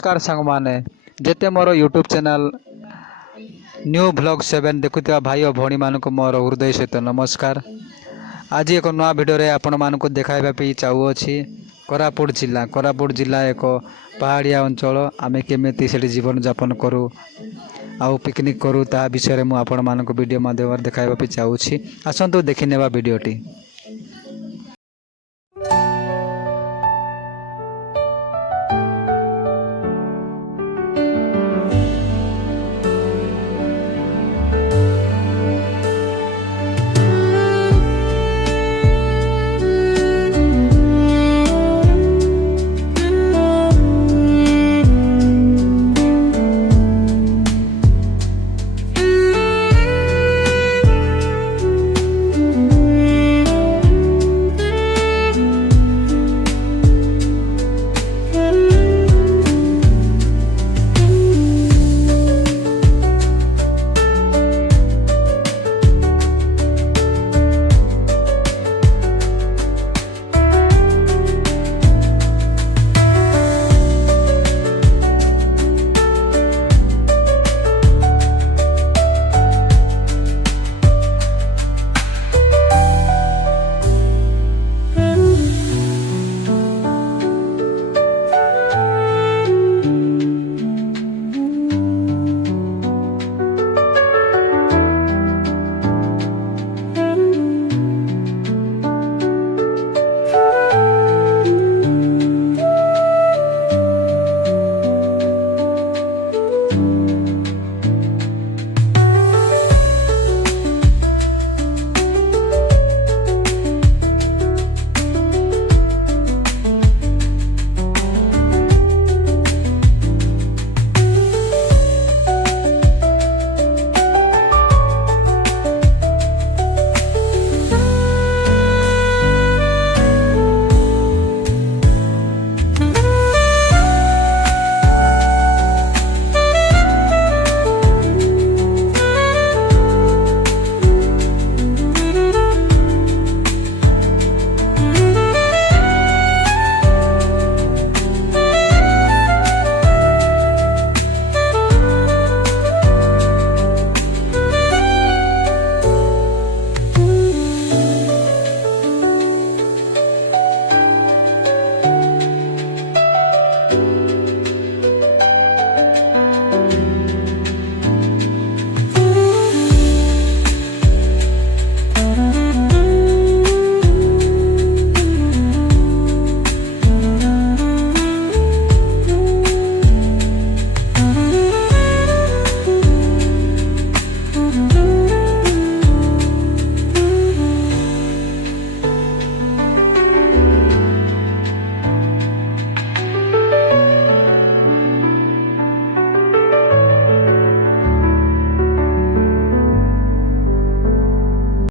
नमस्कार सांग माने जेते मोर यूट्यूब चैनल न्यू ब्लॉग 7 देखुवा भाई और भौणी मान मोर हृदय सहित नमस्कार। आज एक नया भिडियो रे आपण मानक देखाइबा चाहूँगी कोरापुट जिला एक पहाड़िया अंचल आमे केमिति सेठी जीवन यापन करूँ आउ पिकनिक करूँ ता विषय में आपण मानक वीडियो माध्यम देखाइबा चाहूँगी। आसतु देखि नेबा वीडियोटी।